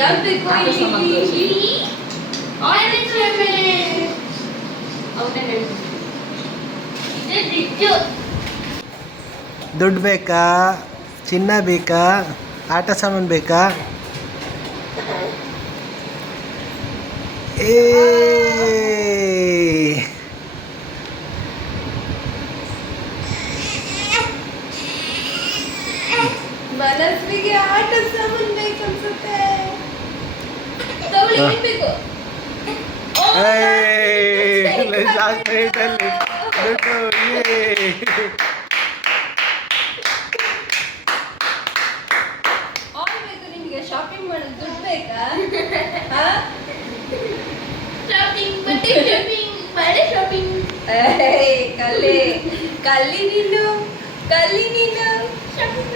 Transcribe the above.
ಯಾವ್ದು ಬೇಕು ಆಟ ಸಾಮಾನು ತೋರಿಸಿ. ಆರೆಂಜ್ ಲೆಮನ್ ಅವನೇ ಹೇಳಿ ಇದು ದುಡ್ಡು ಬೇಕಾ, ಚಿನ್ನ ಬೇಕಾ, ಆಟ ಸಾಮಾನು ಬೇಕಾ? ಏ ಮನಸ್ವಿಗೆ ಆಟ ಸಾಮಾನು ಬೇಕು ಅನ್ಸುತ್ತೆ. ತಗೊಳ್ಳಿ ಏನ್ ಬೇಕು? ಲಾಸ್ಟ್ ಮಿನಿಟಲ್ಲಿ ದುಡ್ಡು. ಆಲ್ ಬೇಕು ನಿಮಗೆ. ಶಾಪಿಂಗ್ ಮಾಡಲು ದುಡ್ಡು ಬೇಕಾ? ಶಾಪಿಂಗ್, ಬಟ್ಟೆ ಶಾಪಿಂಗ್, ಬಳೆ ಶಾಪಿಂಗ್. ಕಲ್ಲಿ ಕಲ್ಲಿ ನೀನು, ಕಲ್ಲಿ ನೀನು ಶಾಪಿಂಗ್